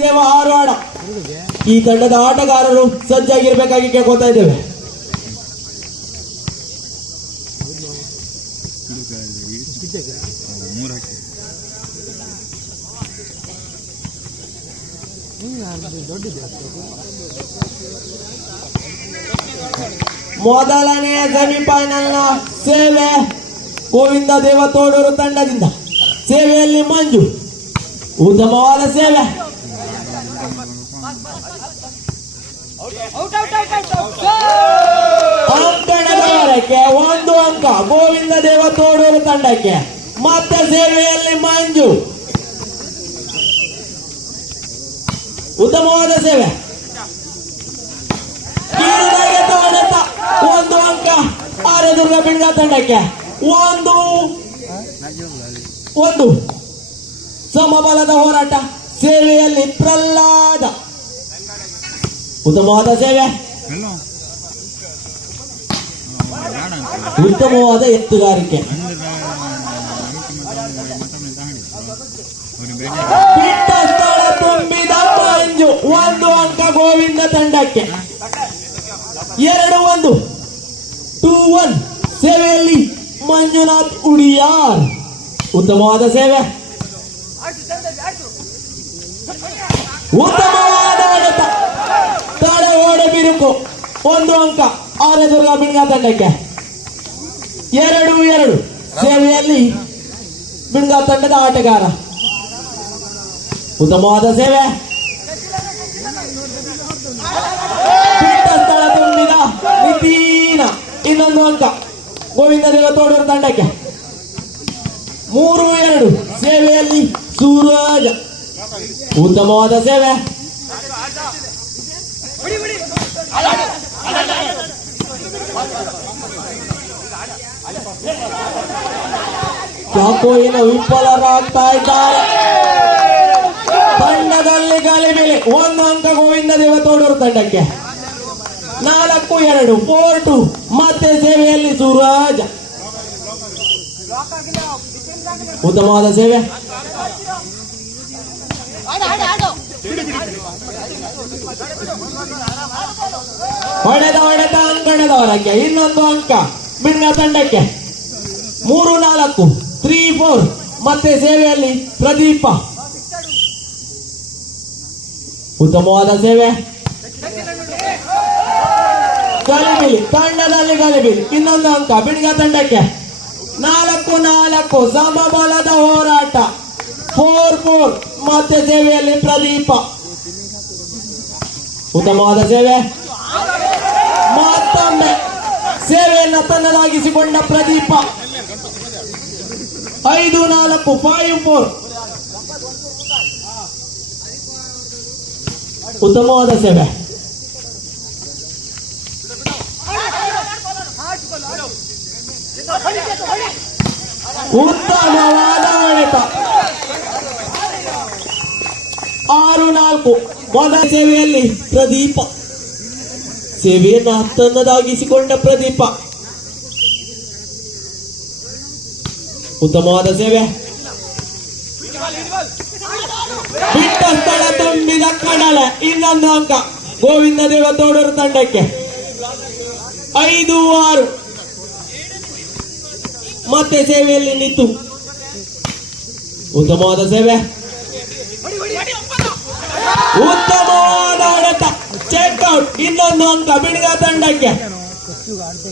ಆರವಾಡ ಈ ತಂಡದ ಆಟಗಾರರು ಸಜ್ಜಾಗಿರ್ಬೇಕಾಗಿ ಕೇಳ್ಕೊತಾ ಇದ್ದೇವೆ. ಮೊದಲನೇ ನ ಸೇವೆ ಗೋವಿಂದ ದೇವ ತೋಡೂರು ತಂಡದಿಂದ. ಸೇವೆಯಲ್ಲಿ ಮಂಜು. ಉತ್ತಮವಾದ ಸೇವೆ. ಅಂಕಣದವರಕ್ಕೆ ಒಂದು ಅಂಕ ಗೋವಿಂದ ದೇವ ತೋಡೂರು ತಂಡಕ್ಕೆ. ಮತ್ತೆ ಸೇವೆಯಲ್ಲಿ ಮಂಜು. ಉತ್ತಮವಾದ ಸೇವೆ. ಒಂದು ಅಂಕ. ಆರದುರ್ಗ ಬಿಂಗ ತಂಡಕ್ಕೆ ಒಂದು. ಒಂದು. ಸಮಬಲದ ಹೋರಾಟ ಸೇವೆಯಲ್ಲಿ ಪ್ರಹ್ಲಾದ ಉತ್ತಮವಾದ ಸೇವೆ ಉತ್ತಮವಾದ ಎತ್ತುಗಾರಿಕೆ ತುಂಬಿದ ಮಂಜು ಒಂದು ಅಂಕ ಗೋವಿಂದ ತಂಡಕ್ಕೆ ಎರಡು ಒಂದು. ಟೂ ಒನ್ ಸೇವೆಯಲ್ಲಿ ಮಂಜುನಾಥ್ ಉಡಿಯಾರ್. ಉತ್ತಮವಾದ ಸೇವೆ. ಉತ್ತಮವಾದ ಬಿರುಕು ಒಂದು ಅಂಕ. ಆರದುರ್ಗ ಬಿಂಗ ತಂಡಕ್ಕೆ. ಎರಡು ಎರಡು. ಸೇವೆಯಲ್ಲಿ ಬಿಂಗ ತಂಡದ ಆಟಗಾರ. ಉತ್ತಮವಾದ ಸೇವೆ. ಸ್ಥಳ ತುಂಬಿದ ನಿತೀನ. ಇನ್ನೊಂದು ಅಂಕ. ಗೋವಿಂದ ದೇವ ತೋಡೂರು ತಂಡಕ್ಕೆ. ಮೂರು, ಎರಡು. ಸೇವೆಯಲ್ಲಿ ಸೂರಜ್. ಉತ್ತಮವಾದ ಸೇವೆ. ಯಾಕೋ ವಿಫಲರಾಗ್ತಾ ಇದ್ದಾರೆ. ತಂಡದಲ್ಲಿ ಗಲಿಬಿಲಿ ಒಂದು ಅಂಕ ಗೋವಿಂದ ದೇವ ತೋಡೂರು ತಂಡಕ್ಕೆ. ನಾಲ್ಕು, ಎರಡು ಫೋರ್ ಟು ಮತ್ತೆ ಸೇವೆಯಲ್ಲಿ ಸೂರಜ್. ಉತ್ತಮವಾದ ಸೇವೆ. ಹೊಡೆದ ಹೊಡೆದ ಅಂಕಣದವರಕ್ಕೆ ಇನ್ನೊಂದು ಅಂಕ. ಭಿನ್ನ ತಂಡಕ್ಕೆ. ಮೂರು, ನಾಲ್ಕು ತ್ರೀ ಫೋರ್ ಮತ್ತೆ ಸೇವೆಯಲ್ಲಿ ಪ್ರದೀಪ. ಉತ್ತಮವಾದ ಸೇವೆ. ಗಲಿಬಿಲಿ ತಂಡದಲ್ಲಿ ಗಲಿಬಿಲಿ ಇನ್ನೊಂದು ಅಂಕ ಬಿಡ್ಗ ತಂಡಕ್ಕೆ. ನಾಲ್ಕು ನಾಲ್ಕು, ಸಮಬಲದ ಹೋರಾಟ. ಫೋರ್ ಫೋರ್ ಮತ್ತೆ ಸೇವೆಯಲ್ಲಿ ಪ್ರದೀಪ. ಉತ್ತಮವಾದ ಸೇವೆ. ಮತ್ತೊಮ್ಮೆ ಸೇವೆಯನ್ನು ತನ್ನದಾಗಿಸಿಕೊಂಡ ಪ್ರದೀಪ. ಐದು, ನಾಲ್ಕು ಫೈವ್ ಫೋರ್ ಉತ್ತಮವಾದ ಸೇವೆ. ಉತ್ತಮವಾದ ಆಡಳಿತ. ಆರು, ನಾಲ್ಕು. ಮೊದಲ ಸೇವೆಯಲ್ಲಿ ಪ್ರದೀಪ. ಸೇವೆಯನ್ನು ಹತ್ತನ್ನದಾಗಿಸಿಕೊಂಡ ಪ್ರದೀಪ. ಉತ್ತಮವಾದ ಸೇವೆ. ಬಿಟ್ಟ ಸ್ಥಳ ತುಂಬಿದ ಕಡಲ, ಇನ್ನೊಂದು ಅಂಕ. ಗೋವಿಂದ ದೇವ ತೋಡೂರು ತಂಡಕ್ಕೆ. ಐದು, ಆರು. ಮತ್ತೆ ಸೇವೆಯಲ್ಲಿ ನಿಂತು. ಉತ್ತಮವಾದ ಸೇವೆ. ಉತ್ತಮವಾದ ಆಡತ ಚೆಕ್ ಔಟ್ ಇನ್ನೊಂದು ಅಂಕ ಬಿಡಿದ ತಂಡಕ್ಕೆ.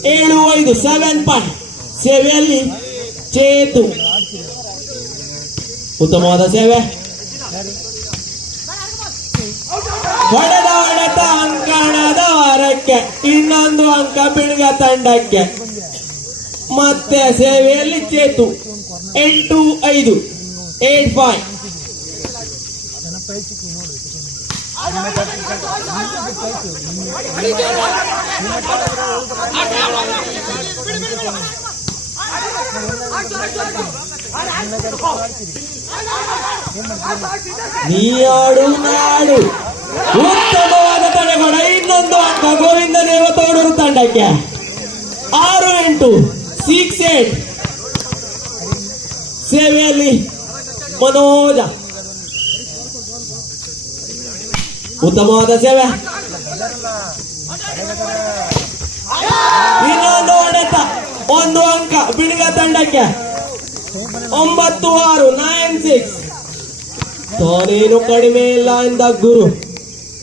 ಏಳು, ಐದು ಸೆವೆನ್ ಪಾಯಿಂಟ್ ಸೇವೆಯಲ್ಲಿ ಚೇತು ಉತ್ತಮವಾದ ಸೇವೆ ಹೊಡೆದ ಹೊಡೆತ ಅಂಕಣದ ವಾರಕ್ಕೆ ಇನ್ನೊಂದು ಅಂಕ ಬಿಡ್ಗ ತಂಡಕ್ಕೆ ಮತ್ತೆ ಸೇವೆಯಲ್ಲಿ ಚೇತು ಎಂಟು ಐದು ಏಟ್ ಫೈವ್ ನೀಯಾಡು ನಾಡು ಉತ್ತಮವಾದ ತಡೆಗೋಡ ಇನ್ನೊಂದು ಅಂಕ ಗೋವಿಂದ ದೇವ ತೋಡೂರು ತಂಡಕ್ಕೆ ಆರು ಎಂಟು ಸಿಕ್ಸ್ ಏಟ್ ಸೇವೆಯಲ್ಲಿ ಮನೋಜ ಉತ್ತಮವಾದ ಸೇವೆ ಇನ್ನೊಂದು ಹೊಡೆತ ಒಂದು ಅಂಕ ಬಿಳಿಗ ತಂಡಕ್ಕೆ ಒಂಬತ್ತು ಆರು ನೈನ್ ಸಿಕ್ಸ್ ತಾನೇನು ಕಡಿಮೆ ಇಲ್ಲ ಎಂದ ಗುರು.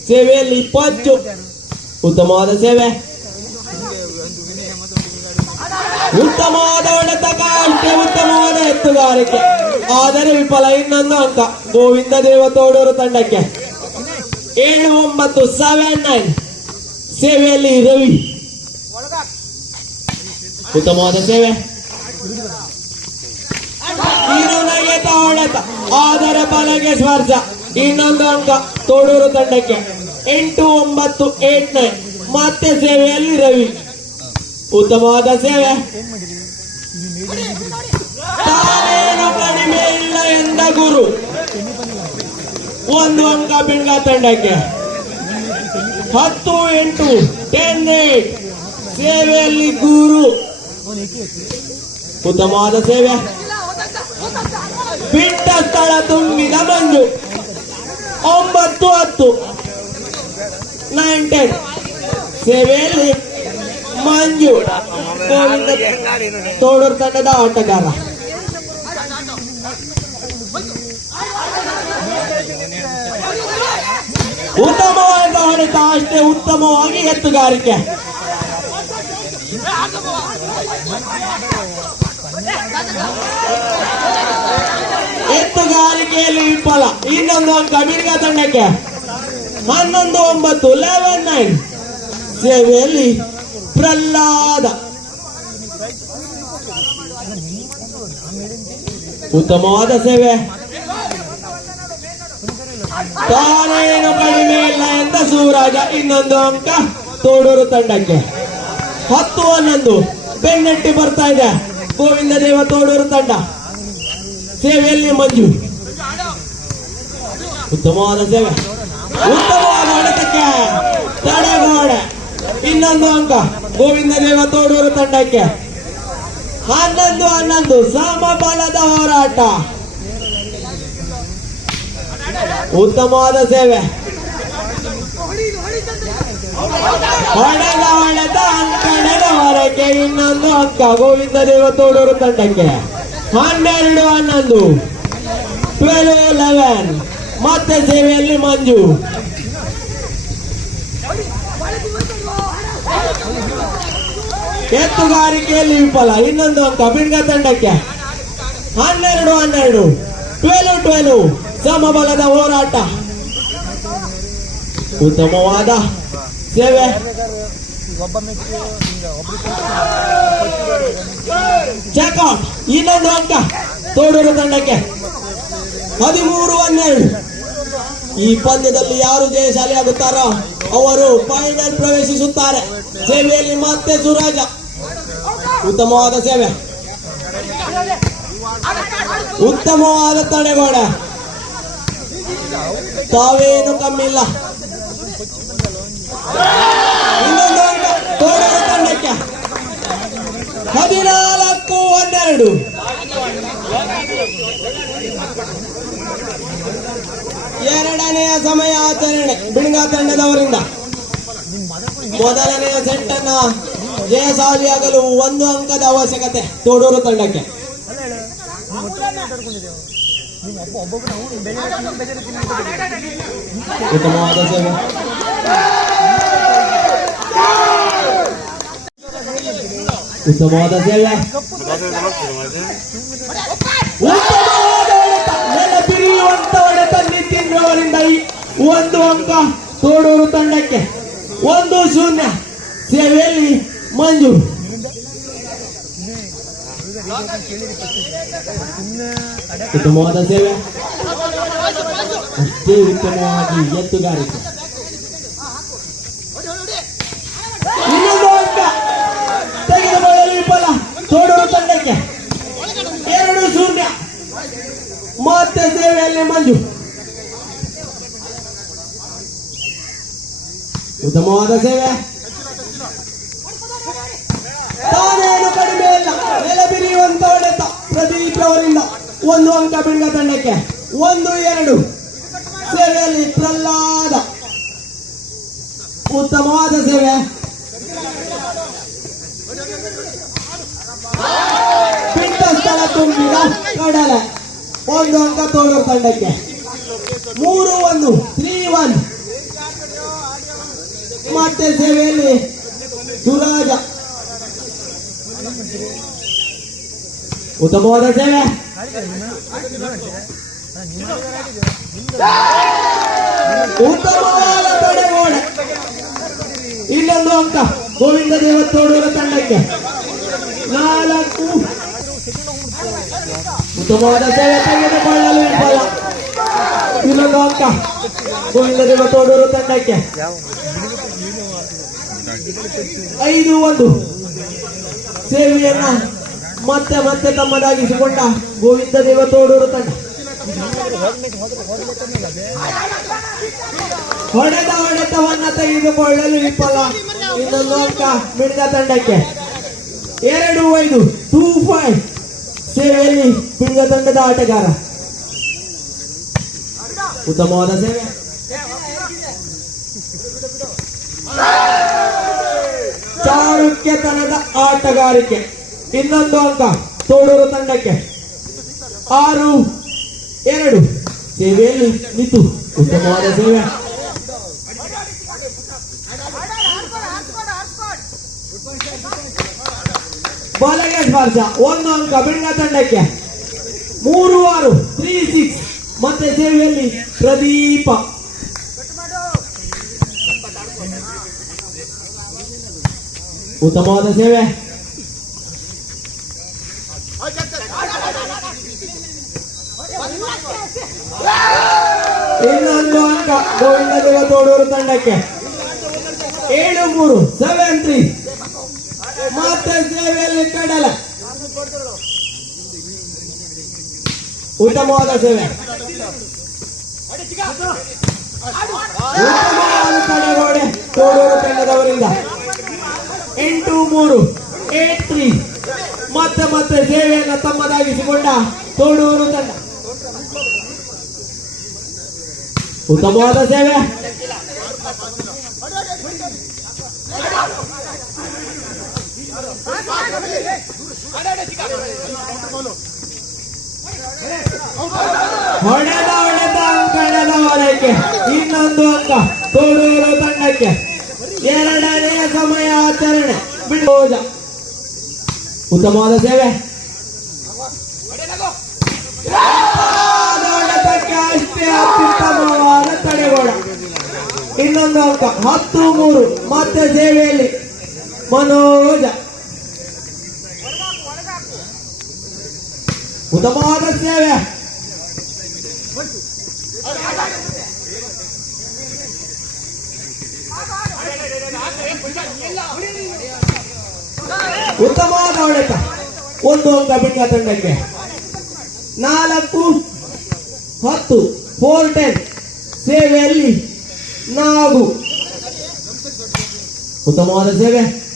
ಸೇವೆಯಲ್ಲಿ ಇಪ್ಪತ್ತು. ಉತ್ತಮವಾದ ಸೇವೆ. ಉತ್ತಮವಾದ ಹೊಡೆತಕ ಅಷ್ಟೇ ಉತ್ತಮವಾದ ಎತ್ತುಗಾರಿಕೆ. ಆದರೆ ವಿಫಲ ಇನ್ನೊಂದು ಅಂಕ, ಗೋವಿಂದ ದೇವತೋಡೂರು ತಂಡಕ್ಕೆ. ಏಳು, ಒಂಬತ್ತು ಸೆವೆನ್ ನೈನ್ ಸೇವೆಯಲ್ಲಿ ರವಿ. ಉತ್ತಮವಾದ ಸೇವೆ. ಈರುನಗೆ ಹೊಡೆತ ಆದರೆ ಬಲಗೆ ಸ್ಪರ್ಶ. ಇನ್ನೊಂದು ಅಂಕ, ತೋಡೂರು ತಂಡಕ್ಕೆ. ಎಂಟು, ಒಂಬತ್ತು, ಏಟ್, ನೈನ್. ಮತ್ತೆ ಸೇವೆಯಲ್ಲಿ ರವಿ. ಉತ್ತಮವಾದ ಸೇವೆ. ಕಡಿಮೆ ಇಲ್ಲ ಎಂದ ಗುರು. ಒಂದು ಅಂಕ ಬಿಂಗ ತಂಡಕ್ಕೆ. ಹತ್ತು, ಎಂಟು, ಟೆನ್, ಏಟ್. ಸೇವೆಯಲ್ಲಿ ಗುರು. ಉತ್ತಮವಾದ ಸೇವೆ. ಬಿಟ್ಟ ಸ್ಥಳ ತುಂಬಿದ ಮಂಜು ಒಂಬತ್ತು ಹತ್ತು. ನೈನ್ ಟೆನ್ ಸೇವೆಯಲ್ಲಿ ಮಂಜು. ತೋಡೂರು ತಂಡದ ಆಟಗಾರ. ಉತ್ತಮವಾದ ಹೊಡೆತ, ಅಷ್ಟೇ ಉತ್ತಮವಾಗಿ ಎತ್ತುಗಾರಿಕೆ. ಎತ್ತುಗಾರಿಕೆಯಲ್ಲಿ ವಿಫಲ. ಇನ್ನೊಂದು ಕಬೀರ್ಗ ಬಿರ್ಗ ತಂಡಕ್ಕೆ. ಹನ್ನೊಂದು, ಒಂಬತ್ತು, ಲೆವೆನ್, ನೈನ್. ಸೇವೆಯಲ್ಲಿ ಪ್ರಹ್ಲಾದ. ಉತ್ತಮವಾದ ಸೇವೆ. ತಾನೇನು ಕಡಿಮೆ ಇಲ್ಲ ಎಂದ ಸೂರಾಜ ಇನ್ನೊಂದು ಅಂಕ ತೋಡೂರು ತಂಡಕ್ಕೆ. ಹತ್ತು, ಹನ್ನೊಂದು. ಬೆನ್ನಟ್ಟಿ ಬರ್ತಾ ಇದೆ. ಗೋವಿಂದ ದೇವ ತೋಡೂರು ತಂಡ. ಸೇವೆಯಲ್ಲಿ ಮಂಜು. ಉತ್ತಮವಾದ ಸೇವೆ. ಉತ್ತಮವಾದ ಹೊಡೆತಕ್ಕೆ ತಡೆಗೋಡ. ಇನ್ನೊಂದು ಅಂಕ, ಗೋವಿಂದ ದೇವ ತೋಡೂರು ತಂಡಕ್ಕೆ. ಹನ್ನೊಂದು ಹನ್ನೊಂದು, ಸಮಬಲದ ಹೋರಾಟ. ಉತ್ತಮವಾದ ಸೇವೆ. ಹೊಡೆದ ಹೊಡೆದ ಅಂಕಣದ ಇನ್ನೊಂದು ಅಂಕ ಗೋವಿಂದ ದೇವ ತೋಡೂರು ತಂಡಕ್ಕೆ. ಹನ್ನೆರಡು, ಹನ್ನೊಂದು. ಟ್ವೆಲ್ವ್ ಲೆವೆನ್ ಮತ್ತೆ ಸೇವೆಯಲ್ಲಿ ಮಂಜು. ಎತ್ತುಗಾರಿಕೆಯಲ್ಲಿ ವಿಫಲ. ಇನ್ನೊಂದು ಅಂಕ, ಬಿಂಗ ತಂಡಕ್ಕೆ. ಹನ್ನೆರಡು ಹನ್ನೆರಡು. ಟ್ವೆಲ್ವ್ ಟ್ವೆಲ್ವ್ ಸಮಬಲದ ಹೋರಾಟ. ಉತ್ತಮವಾದ ಸೇವೆ. ಚೆಕ್ಔಟ್ ಇನ್ನೊಂದು ಅಂಕ. ತೋಡೂರು ತಂಡಕ್ಕೆ. ಹದಿಮೂರು, ಹನ್ನೆರಡು. ಈ ಪಂದ್ಯದಲ್ಲಿ ಯಾರು ಜಯಶಾಲಿ ಆಗುತ್ತಾರೋ ಅವರು ಫೈನಲ್ ಪ್ರವೇಶಿಸುತ್ತಾರೆ. ಸೇವೆಯಲ್ಲಿ ಮತ್ತೆ ಸುರಾಜ. ಉತ್ತಮವಾದ ಸೇವೆ. ಉತ್ತಮವಾದ ತಡೆಗೋಡೆ. ತಾವೇನು ಕಮ್ಮಿ ಇಲ್ಲ ಇನ್ನೊಂದು ತಂಡಕ್ಕೆ. ಹನ್ನೆರಡು ಎರಡನೆಯ ಸಮಯ ಆಚರಣೆ ಬಿಳಿಗಾ ತಂಡದವರಿಂದ. ಮೊದಲನೆಯ ಸೆಟ್ ಅನ್ನ ಜಯಶಾಲಿಯಾಗಲು ಒಂದು ಅಂಕದ ಅವಶ್ಯಕತೆ ತೋಡೂರು ತಂಡಕ್ಕೆ. ಉತ್ತಮವಾದ ಸೇವೆ. ಉತ್ತಮವಾದ ಸೇವೆ ಉತ್ತಮವಾದ ಹೊಡೆತ ನೆನಪಿರಿಯುವಂತ ಹೊಡೆತ ನಿತಿನ್ ಅವರಿಂದ ಈ ಒಂದು ಅಂಕ ತೋಡೂರು ತಂಡಕ್ಕೆ ಒಂದು ಶೂನ್ಯ ಸೇವೆಯಲ್ಲಿ ಮಂಜು ಉತ್ತಮವಾದ ಸೇವೆ ಅಷ್ಟೇ ಉತ್ತಮವಾಗಿ ಎತ್ತುಗಾರಿಕೆ ಇನ್ನೊಂದು ಅಂಕ ತೆಗೆದುಕೊಳ್ಳಲು ವಿಫಲ ತೋಡೂರು ತಂಡಕ್ಕೆ ಎರಡು ಶೂನ್ಯ ಮತ್ತೆ ಸೇವೆಯಲ್ಲಿ ಮಂಜು ಉತ್ತಮವಾದ ಸೇವೆ ತಾನೇನು ಕಡಿಮೆ ಇಲ್ಲ ನೆಲ ಬಿರಿಯುವಂತ ಹೊಡೆತ ಪ್ರದೀಪ್ ಅವರಿಂದ ಒಂದು ಅಂಕ ಬಿಂಗ ತಂಡಕ್ಕೆ ಒಂದು ಎರಡು ಸೇವೆಯಲ್ಲಿ ಪ್ರಹ್ಲಾದ ಉತ್ತಮವಾದ ಸೇವೆ ಬಿಟ್ಟ ಸ್ಥಳ ತುಂಬಿದ ಕಡಲೆ ಒಂದು ಅಂಕ ತೋಳೂರು ತಂಡಕ್ಕೆ. ಮೂರು ಒಂದು ತ್ರೀ ಒನ್ ಮತ್ತೆ ಸೇವೆಯಲ್ಲಿ ಸುರಾಜ. ಉತ್ತಮವಾದ ಸೇವೆ. ಉತ್ತಮವಾದ ತಡೆಗೋಡೆ ಇನ್ನೊಂದು ಅಂಕ. ಗೋವಿಂದ ದೇವತ್ತೋಡೂರ ತಂಡಕ್ಕೆ. ನಾಲ್ಕು. ಉತ್ತಮವಾದ ಸೇವೆ ತೆಗೆದುಕೊಳ್ಳಲು ವಿಫಲ ಇನ್ನೊಂದು ಅಂಕ ಗೋವಿಂದ ದೇವತ್ತೋಡೂರು ತಂಡಕ್ಕೆ ಐದು ಒಂದು ಸೇವೆಯನ್ನ ಮತ್ತೆ ಮತ್ತೆ ತಮ್ಮದಾಗಿಸಿಕೊಂಡ ಗೋವಿಂದ ದೇವತೋಡೂರು ತಂಡ ಹೊಡೆದ ಹೊಡೆತವನ್ನ ತೆಗೆದುಕೊಳ್ಳಲು ವಿಫಲ ಇನ್ನೊಂದು ಅಂಕ ಮಿಡಿದ ತಂಡಕ್ಕೆ ಎರಡು ಐದು ಟೂ ಫೈವ್ ಸೇವೆಯಲ್ಲಿ ಪಿಡಿದ ತಂಡದ ಆಟಗಾರ. ಉತ್ತಮವಾದ ಸೇವೆ. ಚಾಣಕ್ಯತನದ ಆಟಗಾರಿಕೆ. ಇನ್ನೊಂದು ಅಂಕ, ತೋಡೂರು ತಂಡಕ್ಕೆ. ಆರು, ಎರಡು. ಸೇವೆಯಲ್ಲಿ ನಿಂತು ಉತ್ತಮವಾದ ಸೇವೆ. ಬಲಗೆ ಸ್ಪರ್ಶ ಒಂದು ಅಂಕ ಬೆಳ್ಳ ತಂಡಕ್ಕೆ. ಮೂರು ಆರು ತ್ರೀ ಸಿಕ್ಸ್ ಮತ್ತೆ ಸೇವೆಯಲ್ಲಿ ಪ್ರದೀಪ. ಉತ್ತಮವಾದ ಸೇವೆ. ಇನ್ನೊಂದು ಅಂಕ ಗೋವಿಂದ ದೇವ ತೋಡೂರು ತಂಡಕ್ಕೆ. ಏಳು ಮೂರು ಸೆವೆನ್ ತ್ರೀ ಮತ್ತೆ ಸೇವೆಯಲ್ಲಿ ಕಡಲ. ಉತ್ತಮವಾದ ಸೇವೆ. ತಡೆಗೋಡೆ ತೋಡೂರು ತಂಡದವರಿಂದ. ಎಂಟು ಮೂರು ಏಟ್ ತ್ರೀ ಮತ್ತೆ ಮತ್ತೆ ಸೇವೆಯನ್ನು ತಮ್ಮದಾಗಿಸಿಕೊಂಡ ತೋಡೂರು ತಂಡ. ಉತ್ತಮವಾದ ಸೇವೆ. ಹೊಡೆದ ಹೊಡೆದ ಅಂಕಣದ ಹೊರಕ್ಕೆ, ಇನ್ನೊಂದು ಅಂಕ ತೋಡೂರು ತಂಡಕ್ಕೆ. ಎರಡನೇ ಸಮಯ ಆಚರಣೆ ಬಿಡೋಜ ಉತ್ತಮವಾದ ಸೇವೆ. ಅಷ್ಟೇ ಅತ್ಯುತ್ತಮವಾದ ತಡೆಗೋಡ ಇನ್ನೊಂದು ಅಂಕ, ಹತ್ತು ಮೂರು, ಮತ್ತೆ ಸೇವೆಯಲ್ಲಿ ಮನೋಜ. ಉತ್ತಮವಾದ ಸೇವೆ. ಉತ್ತಮವಾದ ಹೊಡೆತ. ಒಂದು ಅಂಕ ಬಿಟ್ಟ ತಂಡಕ್ಕೆ. ನಾಲ್ಕು, ಹತ್ತು ಫೋರ್ ಟೆನ್ ಸೇವೆಯಲ್ಲಿ ನಾವು ಉತ್ತಮವಾದ ಸೇವೆ.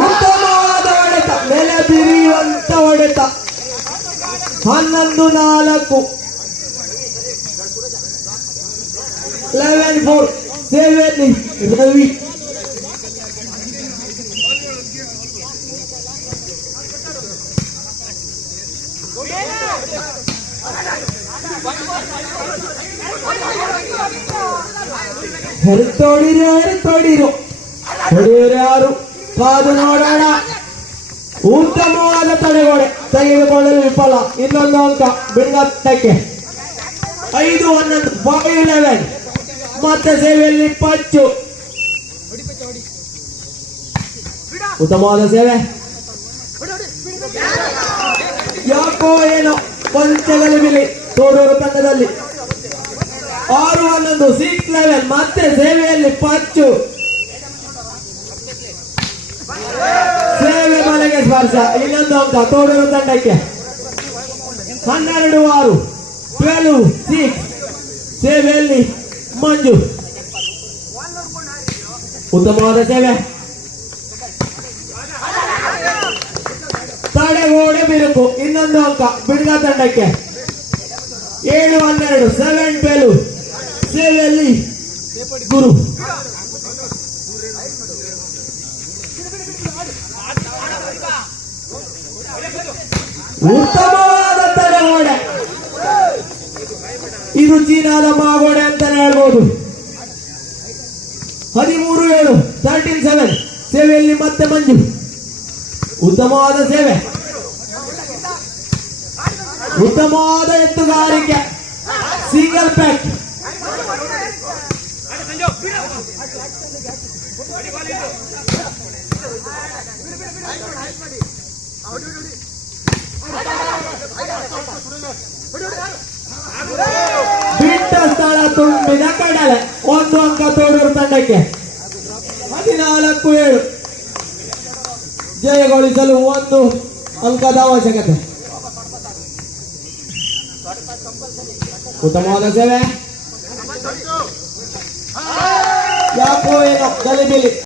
ಉತ್ತಮವಾದ ಹೊಡೆತ ನೆಲೆ ಬಿರಿಯುವಂತ ಹೊಡೆತ. ಹನ್ನೊಂದು ನಾಲ್ಕು. ಲೆವೆನ್ ಫೋರ್ ಸೆವೆನ್ ರವಿ ಹೆರ್ತೋಡಿರು ಹೆರ್ತೋಡಿರು ಹೊಡೆಯರು ಯಾರು? ಕಾದು ನೋಡೋಣ. ಉತ್ತಮವಾದ ತಡೆಗೋಡೆ. ತೆಗೆದುಕೊಳ್ಳಲು ವಿಫಲ. ಇನ್ನೊಂದು ಅಂಕ. ಬಿಡುಗಟ್ಟಕ್ಕೆ ಐದು, ಹನ್ನೊಂದು. ಬಾಯ್ ಲೆವೆನ್ ಮತ್ತೆ ಸೇವೆಯಲ್ಲಿ ಪಚ್ಚು ಉತ್ತಮವಾದ ಸೇವೆ. ಯಾಕೋ ಏನೋ ಪಂಚಗಲಿಬಿಲಿ ತೋಡೂರು ತಂಡದಲ್ಲಿ. ಆರು ಹನ್ನೊಂದು ಸಿಕ್ಸ್ ಲೆವೆನ್ ಮತ್ತೆ ಸೇವೆಯಲ್ಲಿ ಪಚ್ಚು. ಸೇವೆ ಮನೆಗೆ ಸ್ಪರ್ಶ. ಇನ್ನೊಂದು ಅಂಕ ತೋಡೂರು ತಂಡಕ್ಕೆ. ಹನ್ನೆರಡು, ಆರು ಟ್ವೆಲ್ವ್ ಸಿಕ್ಸ್ ಸೇವೆಯಲ್ಲಿ ಮಂಜು. ಉತ್ತಮವಾದ ಸೇವೆ. ತಡೆಗೋಡೆ ಬಿರುಕು. ಇನ್ನೊಂದು ಅಂಕ ಬಿಡದ ತಂಡಕ್ಕೆ. ಏಳು, ಹನ್ನೆರಡು ಸೆವೆನ್ ಟ್ವೆಲ್ ಸೇವೆಯಲ್ಲಿ ಗುರು. ಉತ್ತಮವಾದ ತಡೆಗೋಡೆ ಇದು ಚೀನಾದ ಮಾಗೋಡೆ ಅಂತ ಹೇಳ್ಬೋದು. ಹದಿಮೂರು ಏಳು ತರ್ಟೀನ್ ಸೆವೆನ್ ಸೇವೆಯಲ್ಲಿ ಮತ್ತೆ ಮಂಜು. ಉತ್ತಮವಾದ ಸೇವೆ. ಉತ್ತಮವಾದ ಎತ್ತುಗಾರಿಕೆ. ಸಿಂಗಲ್ ಪ್ಯಾಕ್ ಬಿಟ್ಟ ಸ್ಥಳ ತುಂಬಿದ ಕಡಲೆ. ಒಂದು ಅಂಕ ತೋಡೂರು ತಂಡಕ್ಕೆ. ಹದಿನಾಲ್ಕು ಏಳು. ಜಯಗೊಳಿಸಲು ಒಂದು ಅಂಕದ ಅವಶ್ಯಕತೆ. ಉತ್ತಮವಾದ ಸೇವೆ. ಯಾಕೋ ಏನೋ ಗಲಿಬಿಲಿ